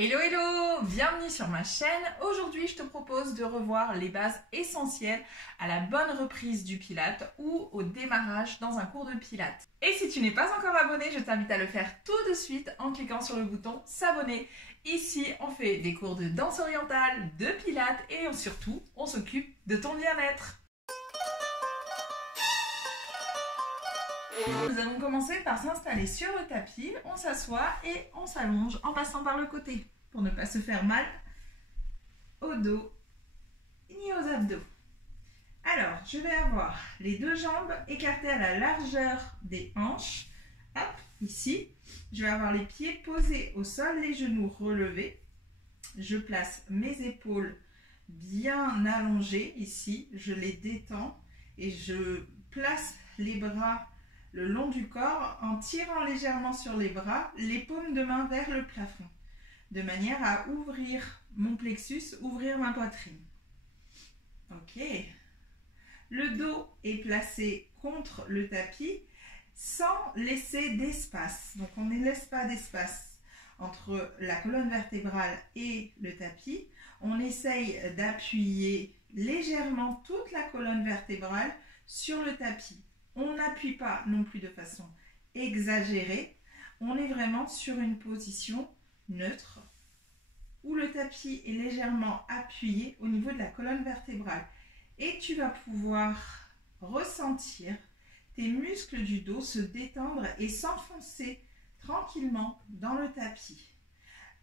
Hello hello, bienvenue sur ma chaîne. Aujourd'hui je te propose de revoir les bases essentielles à la bonne reprise du Pilates ou au démarrage dans un cours de Pilates. Et si tu n'es pas encore abonné, je t'invite à le faire tout de suite en cliquant sur le bouton s'abonner. Ici on fait des cours de danse orientale, de Pilates et surtout on s'occupe de ton bien-être. Nous allons commencer par s'installer sur le tapis, on s'assoit et on s'allonge en passant par le côté pour ne pas se faire mal au dos ni aux abdos. Alors, je vais avoir les deux jambes écartées à la largeur des hanches. Hop, ici. Je vais avoir les pieds posés au sol, les genoux relevés. Je place mes épaules bien allongées ici. Je les détends et je place les bras le long du corps en tirant légèrement sur les bras, les paumes de main vers le plafond, de manière à ouvrir mon plexus, ouvrir ma poitrine. Ok. Le dos est placé contre le tapis sans laisser d'espace. Donc on ne laisse pas d'espace entre la colonne vertébrale et le tapis. On essaye d'appuyer légèrement toute la colonne vertébrale sur le tapis. On n'appuie pas non plus de façon exagérée. On est vraiment sur une position neutre où le tapis est légèrement appuyé au niveau de la colonne vertébrale. Et tu vas pouvoir ressentir tes muscles du dos se détendre et s'enfoncer tranquillement dans le tapis.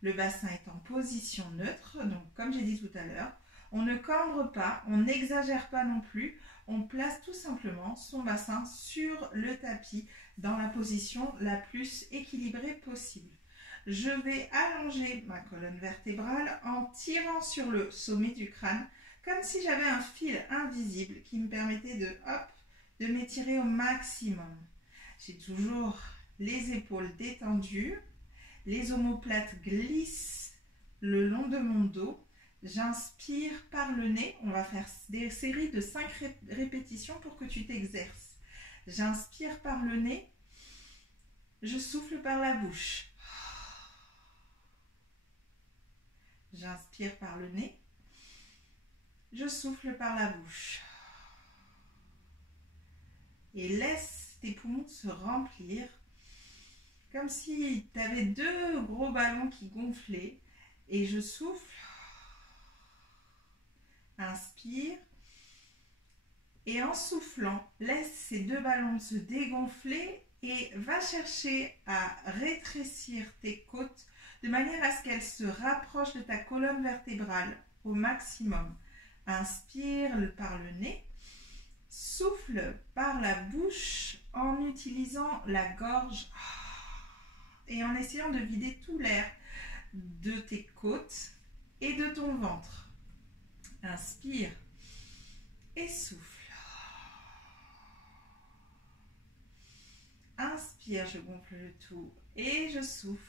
Le bassin est en position neutre, donc comme j'ai dit tout à l'heure, on ne cambre pas, on n'exagère pas non plus. On place tout simplement son bassin sur le tapis dans la position la plus équilibrée possible. Je vais allonger ma colonne vertébrale en tirant sur le sommet du crâne, comme si j'avais un fil invisible qui me permettait de m'étirer au maximum. J'ai toujours les épaules détendues, les omoplates glissent le long de mon dos. J'inspire par le nez, on va faire des séries de 5 répétitions pour que tu t'exerces. J'inspire par le nez, je souffle par la bouche. J'inspire par le nez, je souffle par la bouche. Et laisse tes poumons se remplir, comme si tu avais deux gros ballons qui gonflaient. Et je souffle. Inspire et en soufflant, laisse ces deux ballons se dégonfler et va chercher à rétrécir tes côtes de manière à ce qu'elles se rapprochent de ta colonne vertébrale au maximum. Inspire par le nez, souffle par la bouche en utilisant la gorge et en essayant de vider tout l'air de tes côtes et de ton ventre. Inspire et souffle. Inspire, je gonfle le tout et je souffle.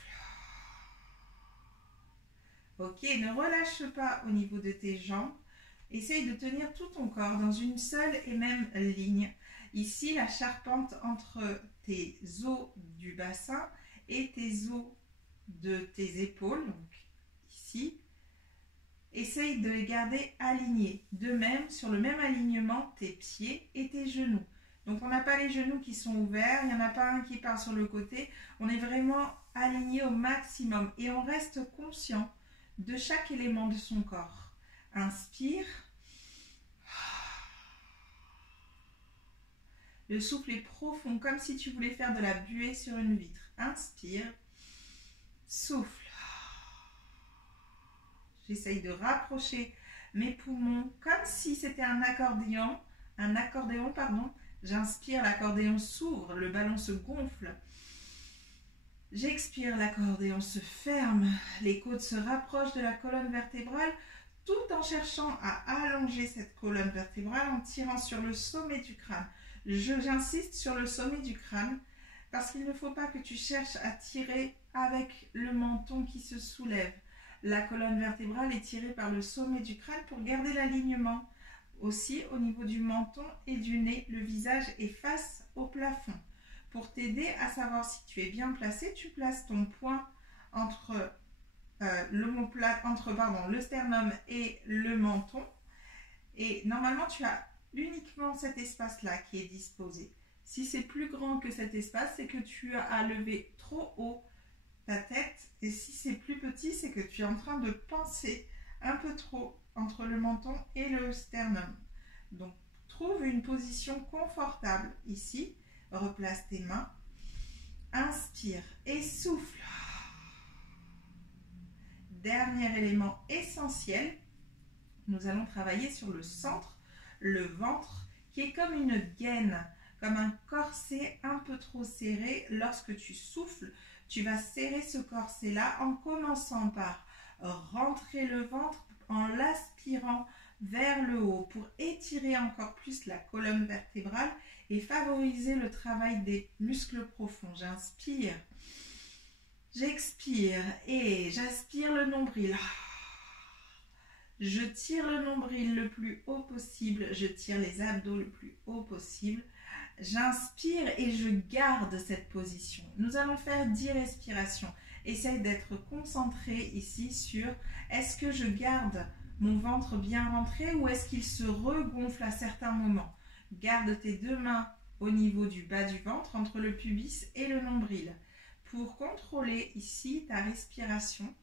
Ok, ne relâche pas au niveau de tes jambes. Essaye de tenir tout ton corps dans une seule et même ligne. Ici, la charpente entre tes os du bassin et tes os de tes épaules. Donc ici. Essaye de les garder alignés. De même, sur le même alignement, tes pieds et tes genoux. Donc, on n'a pas les genoux qui sont ouverts, il n'y en a pas un qui part sur le côté. On est vraiment aligné au maximum et on reste conscient de chaque élément de son corps. Inspire. Le souffle est profond, comme si tu voulais faire de la buée sur une vitre. Inspire. Souffle. J'essaye de rapprocher mes poumons comme si c'était un accordéon. J'inspire, l'accordéon s'ouvre, le ballon se gonfle. J'expire, l'accordéon se ferme. Les côtes se rapprochent de la colonne vertébrale tout en cherchant à allonger cette colonne vertébrale en tirant sur le sommet du crâne. J'insiste sur le sommet du crâne parce qu'il ne faut pas que tu cherches à tirer avec le menton qui se soulève. La colonne vertébrale est tirée par le sommet du crâne pour garder l'alignement. Aussi, au niveau du menton et du nez, le visage est face au plafond. Pour t'aider à savoir si tu es bien placé, tu places ton poing entre l'omoplate, entre le sternum et le menton. Et normalement, tu as uniquement cet espace-là qui est disposé. Si c'est plus grand que cet espace, c'est que tu as levé trop haut ta tête. Et si c'est plus petit, c'est que tu es en train de pincer un peu trop entre le menton et le sternum. Donc, trouve une position confortable ici. Replace tes mains. Inspire et souffle. Dernier élément essentiel. Nous allons travailler sur le centre, le ventre, qui est comme une gaine, comme un corset un peu trop serré. Lorsque tu souffles, tu vas serrer ce corset-là en commençant par rentrer le ventre en l'aspirant vers le haut pour étirer encore plus la colonne vertébrale et favoriser le travail des muscles profonds. J'inspire, j'expire et j'aspire le nombril. Je tire le nombril le plus haut possible, je tire les abdos le plus haut possible. J'inspire et je garde cette position. Nous allons faire 10 respirations. Essaye d'être concentré ici sur est-ce que je garde mon ventre bien rentré ou est-ce qu'il se regonfle à certains moments. Garde tes deux mains au niveau du bas du ventre, entre le pubis et le nombril. Pour contrôler ici ta respiration,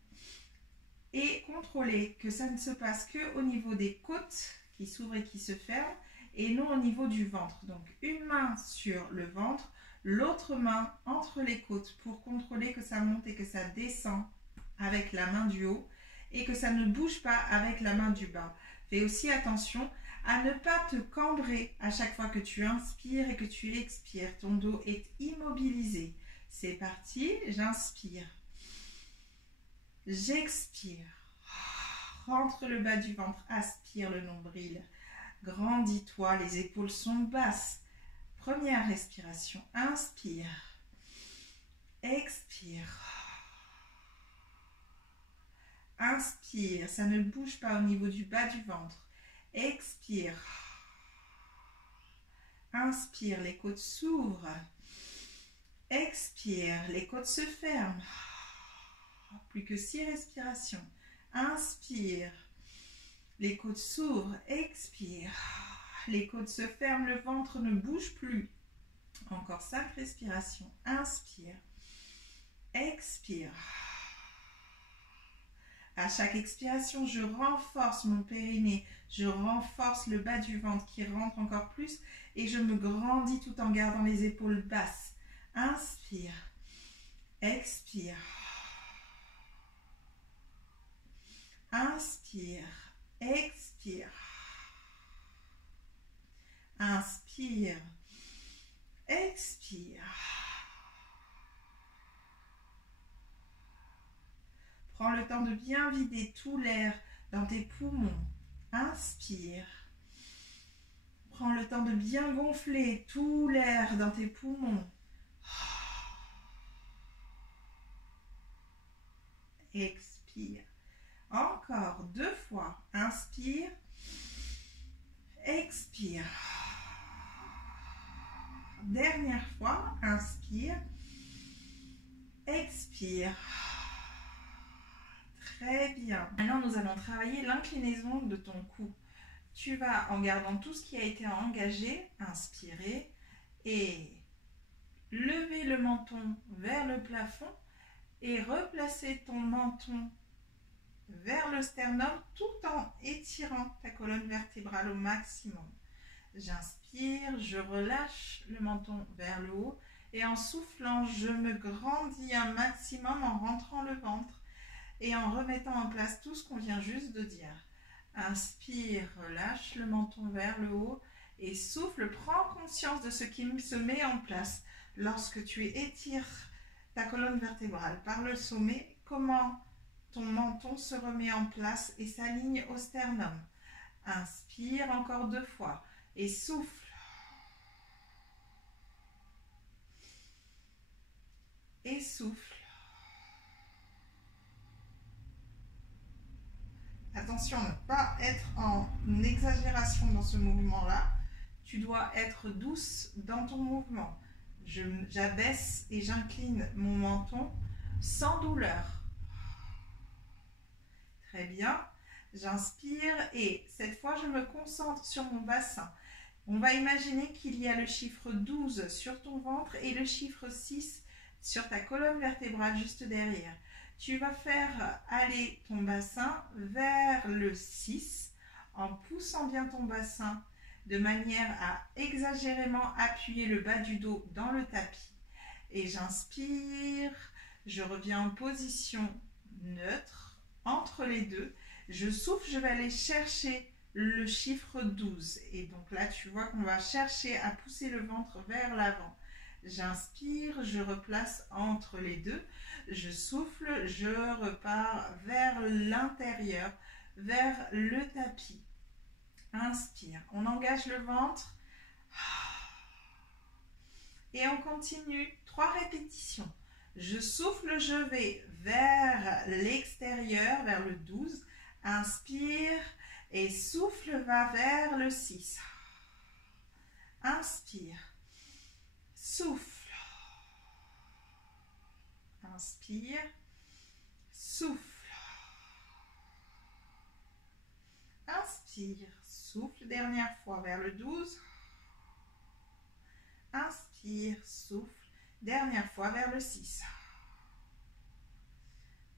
et contrôler que ça ne se passe qu'au niveau des côtes qui s'ouvrent et qui se ferment et non au niveau du ventre. Donc une main sur le ventre, l'autre main entre les côtes pour contrôler que ça monte et que ça descend avec la main du haut et que ça ne bouge pas avec la main du bas. Fais aussi attention à ne pas te cambrer à chaque fois que tu inspires et que tu expires. Ton dos est immobilisé. C'est parti, j'inspire. J'expire, rentre le bas du ventre, aspire le nombril, grandis-toi, les épaules sont basses. Première respiration, inspire, expire, inspire, ça ne bouge pas au niveau du bas du ventre, expire, inspire, les côtes s'ouvrent, expire, les côtes se ferment. Plus que 6 respirations. Inspire. Les côtes s'ouvrent. Expire. Les côtes se ferment. Le ventre ne bouge plus. Encore 5 respirations. Inspire. Expire. À chaque expiration, je renforce mon périnée. Je renforce le bas du ventre qui rentre encore plus. Et je me grandis tout en gardant les épaules basses. Inspire. Expire. Inspire, expire, inspire, expire. Prends le temps de bien vider tout l'air dans tes poumons. Inspire. Prends le temps de bien gonfler tout l'air dans tes poumons. Expire. Encore 2 fois. Inspire. Expire. Dernière fois. Inspire. Expire. Très bien. Maintenant, nous allons travailler l'inclinaison de ton cou. Tu vas, en gardant tout ce qui a été engagé, inspirer et lever le menton vers le plafond et replacer ton menton vers le sternum tout en étirant ta colonne vertébrale au maximum. J'inspire, je relâche le menton vers le haut et en soufflant, je me grandis un maximum en rentrant le ventre et en remettant en place tout ce qu'on vient juste de dire. Inspire, relâche le menton vers le haut et souffle, prends conscience de ce qui se met en place lorsque tu étires ta colonne vertébrale par le sommet, comment ton menton se remet en place et s'aligne au sternum. Inspire encore 2 fois et souffle. Et souffle. Attention à ne pas être en exagération dans ce mouvement-là. Tu dois être douce dans ton mouvement. J'abaisse et j'incline mon menton sans douleur. Très bien. J'inspire et cette fois, je me concentre sur mon bassin. On va imaginer qu'il y a le chiffre 12 sur ton ventre et le chiffre 6 sur ta colonne vertébrale juste derrière. Tu vas faire aller ton bassin vers le 6 en poussant bien ton bassin de manière à exagérément appuyer le bas du dos dans le tapis. Et j'inspire, je reviens en position neutre entre les deux. Je souffle, je vais aller chercher le chiffre 12. Et donc là, tu vois qu'on va chercher à pousser le ventre vers l'avant. J'inspire, je replace entre les deux. Je souffle, je repars vers l'intérieur, vers le tapis. Inspire, on engage le ventre. Et on continue. 3 répétitions. Je souffle, je vais vers l'extérieur, vers le 12. Inspire et souffle va vers le 6. Inspire. Souffle. Inspire. Souffle. Inspire. Souffle. Dernière fois vers le 12. Inspire. Souffle. Dernière fois vers le 6.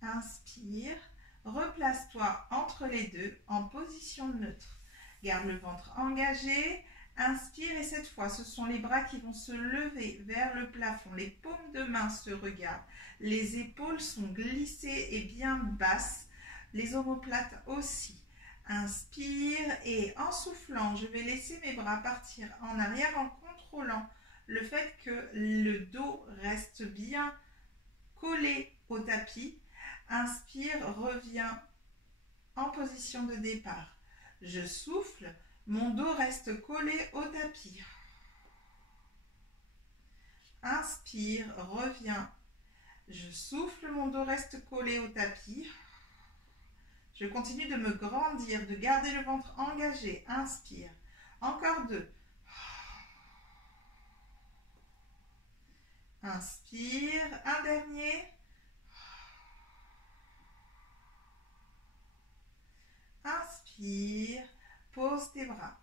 Inspire. Replace-toi entre les deux en position neutre. Garde le ventre engagé. Inspire et cette fois, ce sont les bras qui vont se lever vers le plafond. Les paumes de main se regardent. Les épaules sont glissées et bien basses. Les omoplates aussi. Inspire et en soufflant, je vais laisser mes bras partir en arrière en contrôlant le fait que le dos reste bien collé au tapis. Inspire, reviens en position de départ. Je souffle, mon dos reste collé au tapis. Inspire, reviens. Je souffle, mon dos reste collé au tapis. Je continue de me grandir, de garder le ventre engagé. Inspire. Encore 2. Inspire. Un dernier. Inspire. Pose tes bras.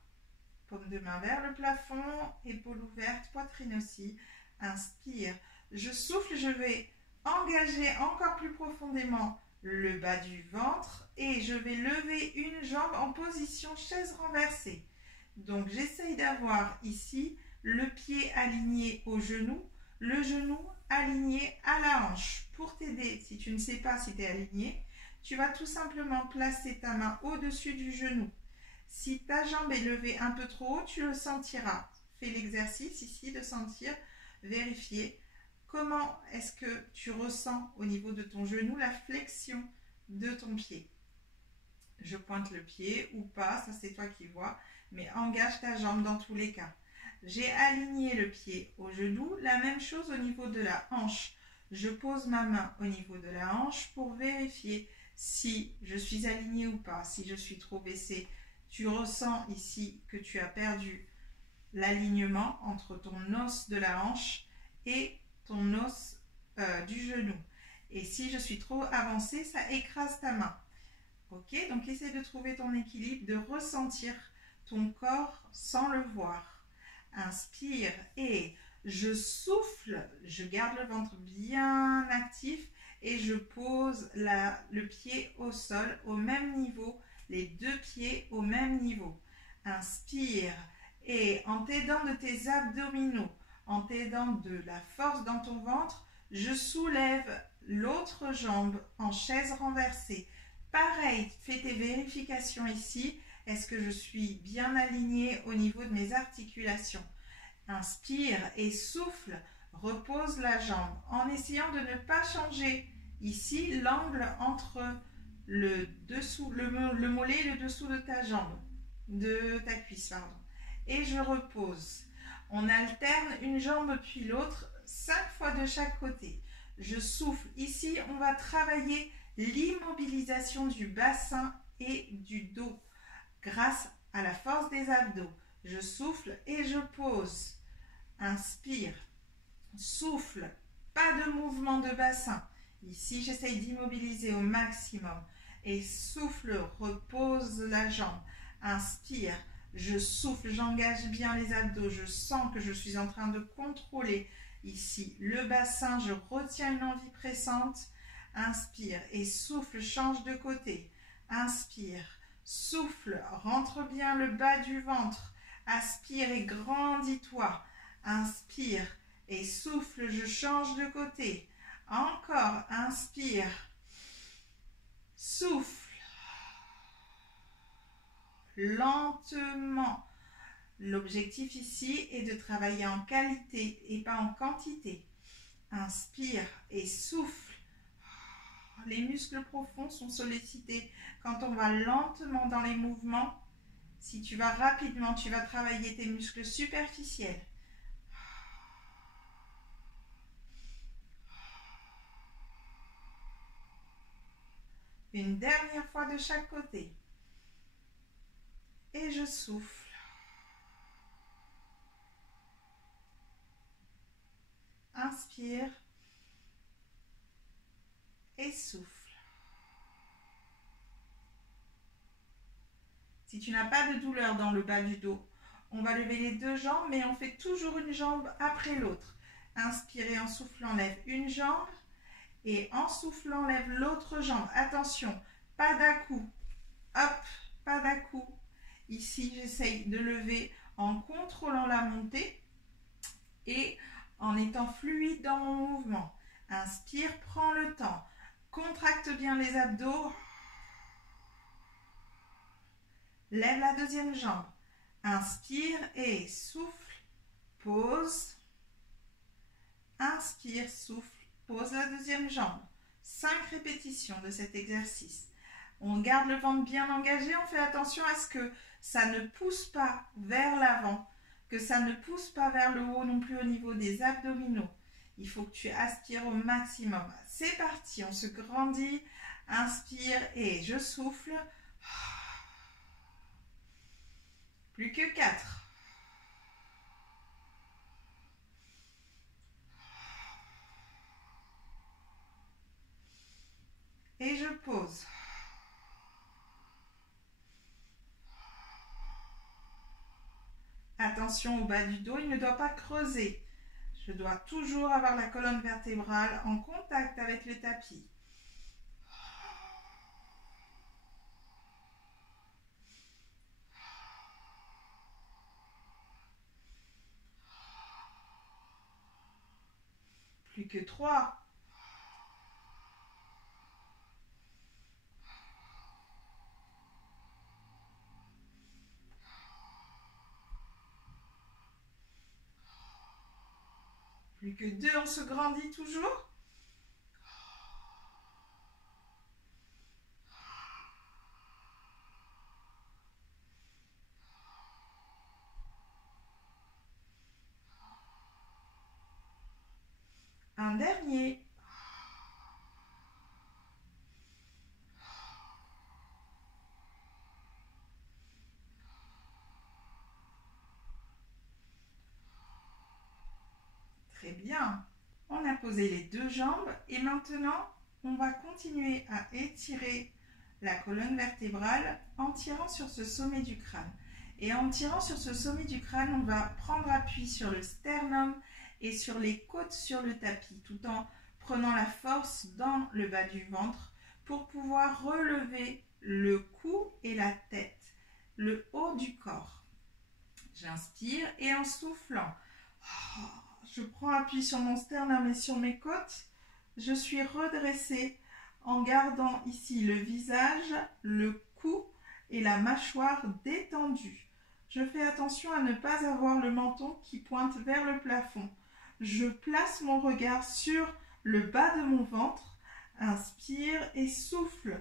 Paume de main vers le plafond. Épaules ouvertes, poitrine aussi. Inspire. Je souffle, je vais engager encore plus profondément le bas du ventre et je vais lever une jambe en position chaise renversée. Donc j'essaye d'avoir ici le pied aligné au genou, le genou aligné à la hanche. Pour t'aider, si tu ne sais pas si tu es aligné, tu vas tout simplement placer ta main au-dessus du genou. Si ta jambe est levée un peu trop haut, tu le sentiras. Fais l'exercice ici de sentir, vérifier. Comment est-ce que tu ressens au niveau de ton genou la flexion de ton pied? Je pointe le pied ou pas, ça c'est toi qui vois, mais engage ta jambe dans tous les cas. J'ai aligné le pied au genou, la même chose au niveau de la hanche. Je pose ma main au niveau de la hanche pour vérifier si je suis alignée ou pas. Si je suis trop baissée, tu ressens ici que tu as perdu l'alignement entre ton os de la hanche et ton os du genou. Et si je suis trop avancée, ça écrase ta main. Ok, donc essaie de trouver ton équilibre, de ressentir ton corps sans le voir. Inspire et je souffle, je garde le ventre bien actif et je pose le pied au sol au même niveau, les deux pieds au même niveau. Inspire et en t'aidant de tes abdominaux, en t'aidant de la force dans ton ventre, je soulève l'autre jambe en chaise renversée. Pareil, fais tes vérifications ici. Est-ce que je suis bien alignée au niveau de mes articulations? Inspire et souffle. Repose la jambe en essayant de ne pas changer ici l'angle entre le mollet et le dessous de ta jambe, de ta cuisse, pardon. Et je repose. On alterne une jambe puis l'autre, 5 fois de chaque côté. Je souffle. Ici, on va travailler l'immobilisation du bassin et du dos grâce à la force des abdos. Je souffle et je pose. Inspire. Souffle. Pas de mouvement de bassin. Ici, j'essaye d'immobiliser au maximum. et souffle, repose la jambe. Inspire, je souffle, j'engage bien les abdos, je sens que je suis en train de contrôler ici le bassin, je retiens une envie pressante. Inspire et souffle, change de côté. Inspire, souffle, rentre bien le bas du ventre. Aspire et grandis-toi. Inspire et souffle, je change de côté. Encore, inspire, souffle, lentement. L'objectif ici est de travailler en qualité et pas en quantité. Inspire et souffle. Les muscles profonds sont sollicités quand on va lentement dans les mouvements. Si tu vas rapidement, tu vas travailler tes muscles superficiels. Une dernière fois de chaque côté. Et je souffle. Inspire. Et souffle. Si tu n'as pas de douleur dans le bas du dos, on va lever les deux jambes, mais on fait toujours une jambe après l'autre. Inspirez en soufflant, lève une jambe. Et en soufflant, lève l'autre jambe. Attention, pas d'à-coup. Hop, pas d'à-coup. Ici, j'essaye de lever en contrôlant la montée et en étant fluide dans mon mouvement. Inspire, prends le temps. Contracte bien les abdos. Lève la deuxième jambe. Inspire et souffle. Pause. Inspire, souffle. Pose la deuxième jambe. 5 répétitions de cet exercice. On garde le ventre bien engagé. On fait attention à ce que ça ne pousse pas vers l'avant, que ça ne pousse pas vers le haut non plus au niveau des abdominaux. Il faut que tu aspires au maximum. C'est parti, on se grandit. Inspire et je souffle. Plus que 4. Et je pose. Attention au bas du dos, il ne doit pas creuser. Je dois toujours avoir la colonne vertébrale en contact avec le tapis. Plus que 3. Plus que 2, on se grandit toujours. Un dernier. Très bien. On a posé les deux jambes et maintenant, on va continuer à étirer la colonne vertébrale en tirant sur ce sommet du crâne. Et en tirant sur ce sommet du crâne, on va prendre appui sur le sternum et sur les côtes sur le tapis, tout en prenant la force dans le bas du ventre pour pouvoir relever le cou et la tête, le haut du corps. J'inspire et en soufflant, je prends appui sur mon sternum et sur mes côtes. Je suis redressée en gardant ici le visage, le cou et la mâchoire détendue. Je fais attention à ne pas avoir le menton qui pointe vers le plafond. Je place mon regard sur le bas de mon ventre. Inspire et souffle.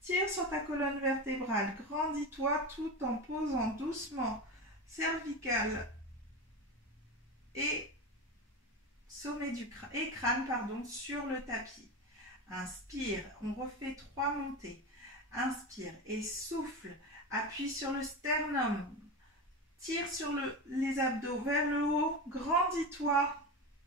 Tire sur ta colonne vertébrale. Grandis-toi tout en posant doucement cervicale et sommet du crâne, sur le tapis. Inspire, on refait 3 montées. Inspire et souffle. Appuie sur le sternum. Tire sur les abdos vers le haut. Grandis-toi.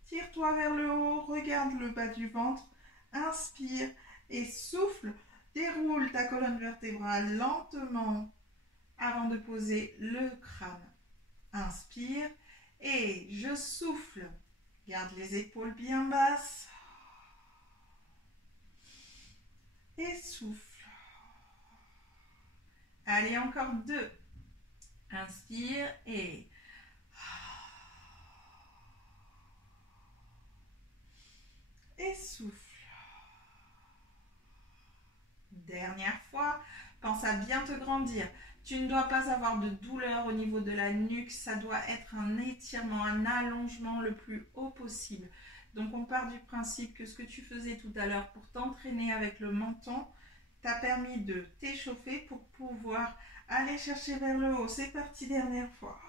Tire-toi vers le haut. Regarde le bas du ventre. Inspire et souffle. Déroule ta colonne vertébrale lentement avant de poser le crâne. Inspire et je souffle. Garde les épaules bien basses. Et souffle. Allez, encore 2. Inspire et souffle. Dernière fois, pense à bien te grandir. Tu ne dois pas avoir de douleur au niveau de la nuque. Ça doit être un étirement, un allongement le plus haut possible. Donc, on part du principe que ce que tu faisais tout à l'heure pour t'entraîner avec le menton t'a permis de t'échauffer pour pouvoir aller chercher vers le haut. C'est parti, dernière fois.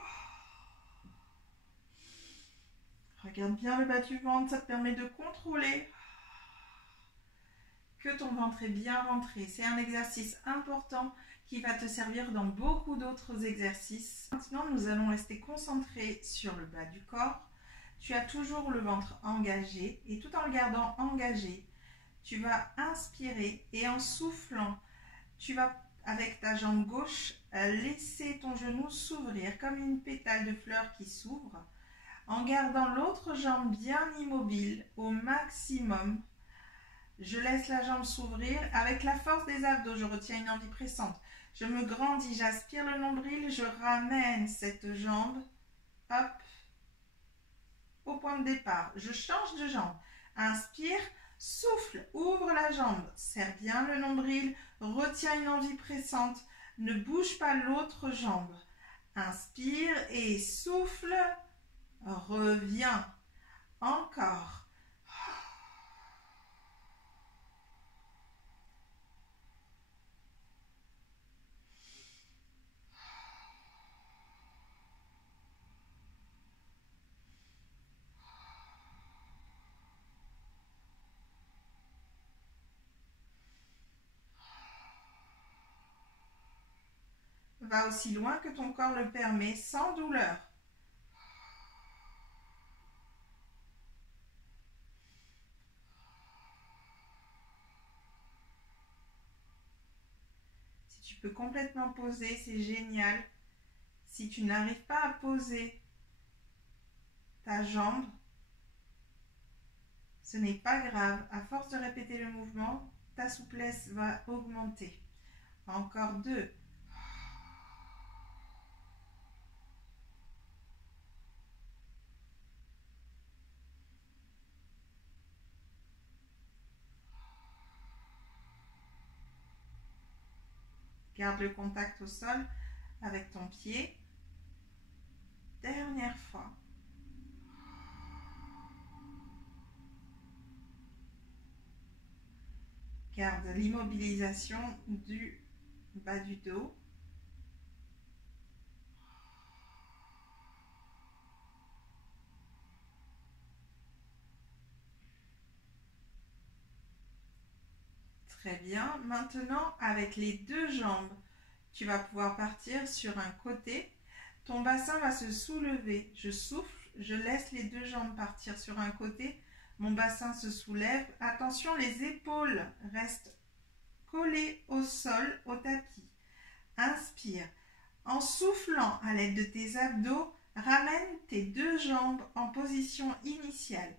Regarde bien le bas du ventre, ça te permet de contrôler que ton ventre est bien rentré. C'est un exercice important qui va te servir dans beaucoup d'autres exercices. Maintenant, nous allons rester concentrés sur le bas du corps. Tu as toujours le ventre engagé et tout en le gardant engagé, tu vas inspirer et en soufflant, tu vas avec ta jambe gauche laisser ton genou s'ouvrir comme une pétale de fleur qui s'ouvre en gardant l'autre jambe bien immobile au maximum. Je laisse la jambe s'ouvrir avec la force des abdos. Je retiens une envie pressante. Je me grandis, j'aspire le nombril, je ramène cette jambe, hop, au point de départ. Je change de jambe. Inspire, souffle, ouvre la jambe. Serre bien le nombril, retiens une envie pressante. Ne bouge pas l'autre jambe. Inspire et souffle. Reviens. Encore. Va aussi loin que ton corps le permet, sans douleur. Si tu peux complètement poser, c'est génial. Si tu n'arrives pas à poser ta jambe, ce n'est pas grave. À force de répéter le mouvement, ta souplesse va augmenter. Encore 2. Garde le contact au sol avec ton pied. Dernière fois. Garde l'immobilisation du bas du dos. Très bien. Maintenant, avec les 2 jambes, tu vas pouvoir partir sur un côté. Ton bassin va se soulever. Je souffle, je laisse les 2 jambes partir sur un côté. Mon bassin se soulève. Attention, les épaules restent collées au sol, au tapis. Inspire. En soufflant à l'aide de tes abdos, ramène tes 2 jambes en position initiale.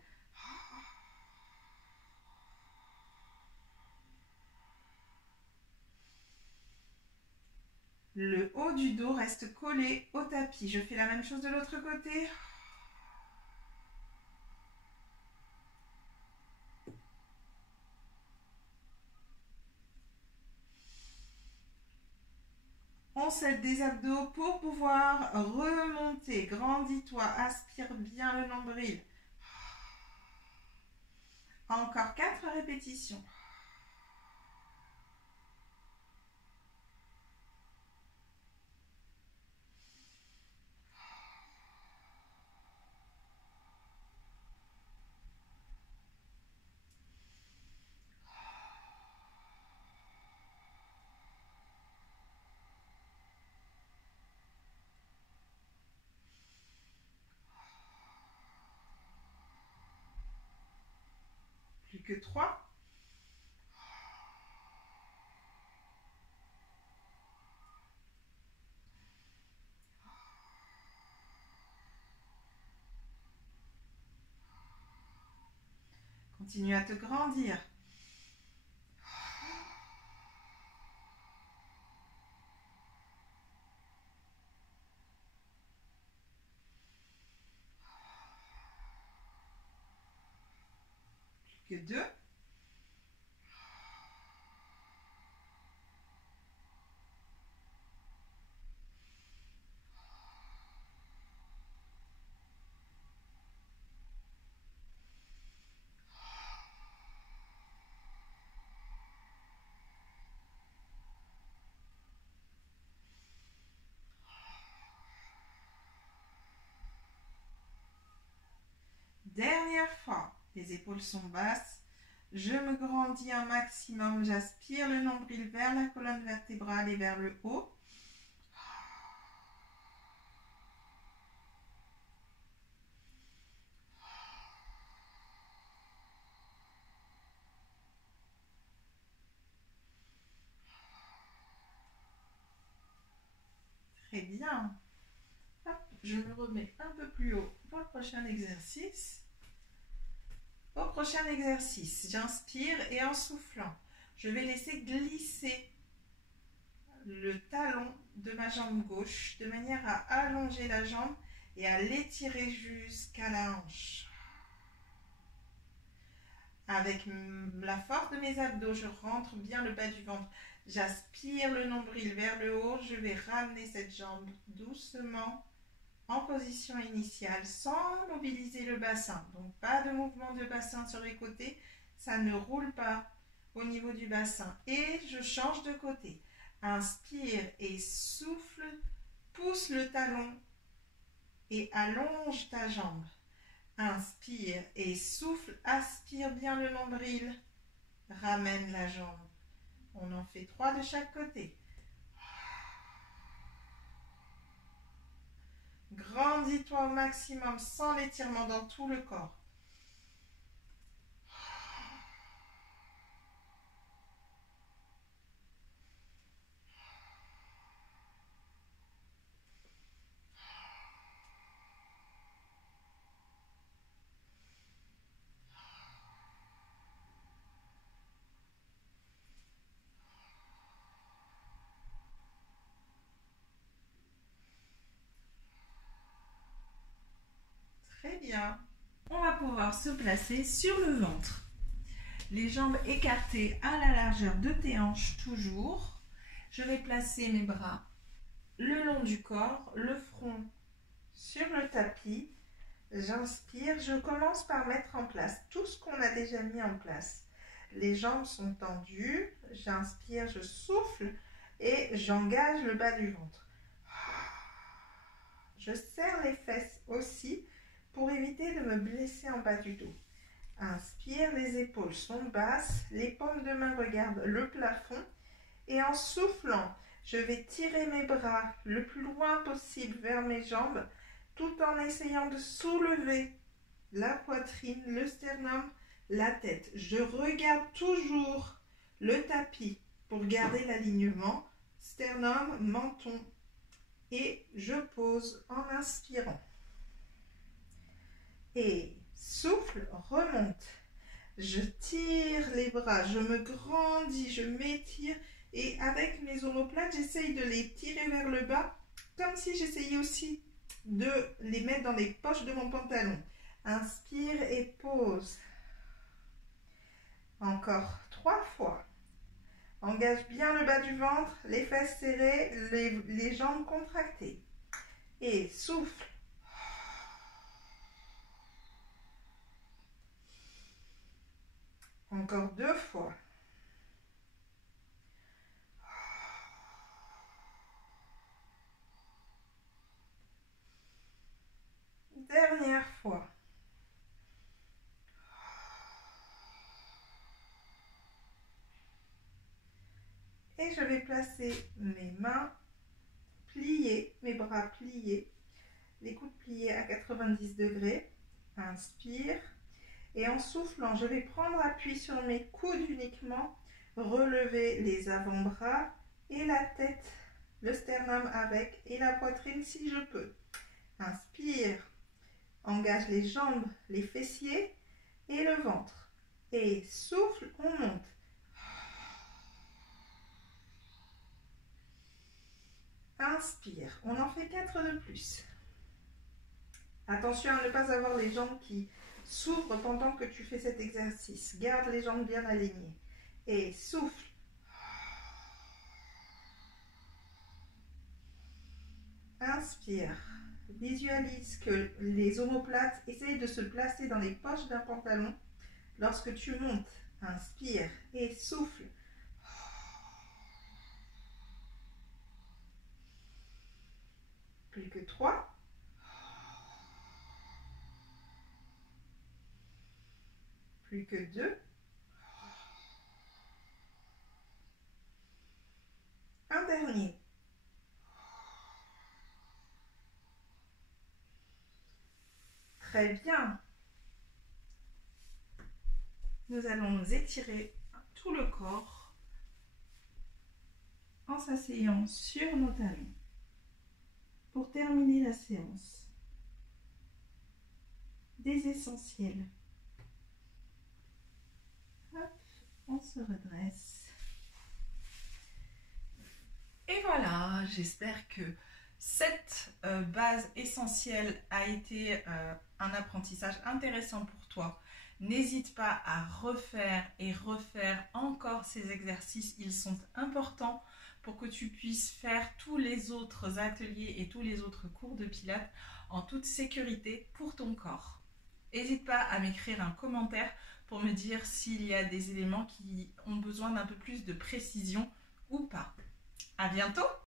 Le haut du dos reste collé au tapis. Je fais la même chose de l'autre côté. On s'aide des abdos pour pouvoir remonter. Grandis-toi, aspire bien le nombril. Encore 4 répétitions. Plus que 3. Continue à te grandir. Plus que 2. Dernière fois, les épaules sont basses. Je me grandis un maximum. J'aspire le nombril vers la colonne vertébrale et vers le haut. Très bien. Hop, je me remets un peu plus haut pour le prochain exercice. Au prochain exercice, j'inspire et en soufflant, je vais laisser glisser le talon de ma jambe gauche de manière à allonger la jambe et à l'étirer jusqu'à la hanche. Avec la force de mes abdos, je rentre bien le bas du ventre. J'aspire le nombril vers le haut. Je vais ramener cette jambe doucement en position initiale sans mobiliser le bassin. Donc pas de mouvement de bassin sur les côtés. Ça ne roule pas au niveau du bassin. Et je change de côté. Inspire et souffle. Pousse le talon et allonge ta jambe. Inspire et souffle, aspire bien le nombril, ramène la jambe. On en fait 3 de chaque côté. Grandis-toi au maximum sans l'étirement dans tout le corps. Très bien. On va pouvoir se placer sur le ventre. Les jambes écartées à la largeur de tes hanches toujours. Je vais placer mes bras le long du corps, le front sur le tapis. J'inspire, je commence par mettre en place tout ce qu'on a déjà mis en place. Les jambes sont tendues, j'inspire, je souffle et j'engage le bas du ventre. Je serre les fesses aussi pour éviter de me blesser en bas du dos. Inspire, les épaules sont basses, les paumes de main regardent le plafond et en soufflant, je vais tirer mes bras le plus loin possible vers mes jambes tout en essayant de soulever la poitrine, le sternum, la tête. Je regarde toujours le tapis pour garder l'alignement, sternum, menton et je pose en inspirant. Et souffle, remonte. Je tire les bras, je me grandis, je m'étire et avec mes omoplates, j'essaye de les tirer vers le bas comme si j'essayais aussi de les mettre dans les poches de mon pantalon. Inspire et pose. Encore 3 fois. Engage bien le bas du ventre, les fesses serrées, les jambes contractées. Et souffle. Encore 2 fois. Dernière fois. Et je vais placer mes mains pliées, mes bras pliés, les coudes pliés à 90 degrés. Inspire. Et en soufflant, je vais prendre appui sur mes coudes uniquement, relever les avant-bras et la tête, le sternum avec et la poitrine si je peux. Inspire. Engage les jambes, les fessiers et le ventre. Et souffle, on monte. Inspire, on en fait 4 de plus. Attention à ne pas avoir les jambes qui s'ouvrent pendant que tu fais cet exercice. Garde les jambes bien alignées. Et souffle. Inspire. Visualise que les omoplates essayent de se placer dans les poches d'un pantalon lorsque tu montes. Inspire et souffle. Plus que 3. Plus que 2. Un dernier. Très bien. Nous allons nous étirer tout le corps en s'asseyant sur nos talons. Pour terminer la séance, des essentiels. Hop, on se redresse. Et voilà, j'espère que cette base essentielle a été un apprentissage intéressant pour toi. N'hésite pas à refaire et refaire encore ces exercices. Ils sont importants pour que tu puisses faire tous les autres ateliers et tous les autres cours de pilates en toute sécurité pour ton corps. N'hésite pas à m'écrire un commentaire pour me dire s'il y a des éléments qui ont besoin d'un peu plus de précision ou pas. À bientôt!